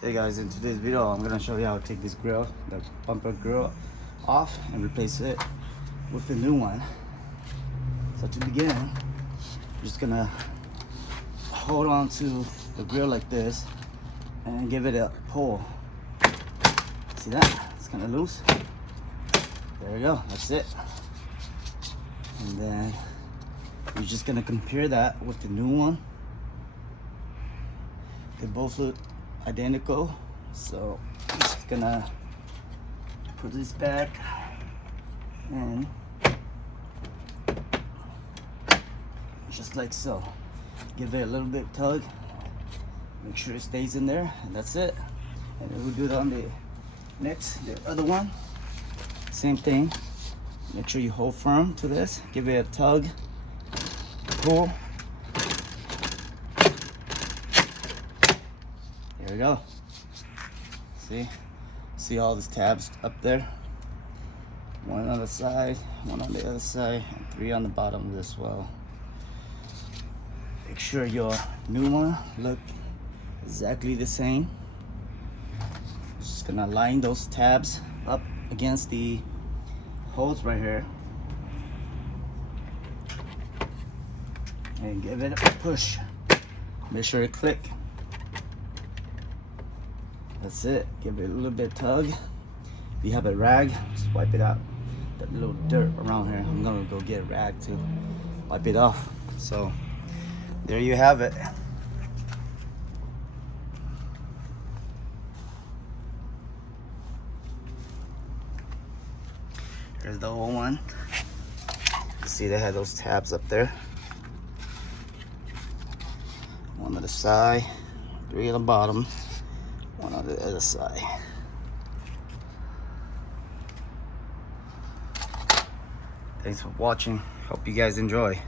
Hey guys, in today's video I'm gonna show you how to take this grill, the bumper grill, off and replace it with the new one. So to begin, you're just gonna hold on to the grill like this and give it a pull. See that? It's kind of loose. There we go, that's it. And then you're just gonna compare that with the new one. They both look identical, so I'm just gonna put this back and just like so. Give it a little bit tug, make sure it stays in there, and that's it. And then we'll do that on the other one. Same thing. Make sure you hold firm to this. Give it a tug, pull. There we go. See all these tabs up there? One on the side, one on the other side, and 3 on the bottom as well. Make sure your new one look exactly the same. Just gonna line those tabs up against the holes right here and give it a push. Make sure it click. That's it. Give it a little bit of tug. If you have a rag, just wipe it out. That little dirt around here. I'm gonna go get a rag to wipe it off. So there you have it. Here's the whole one. You see they had those tabs up there. One on the side, 3 on the bottom, one on the other side. Thanks for watching. Hope you guys enjoy.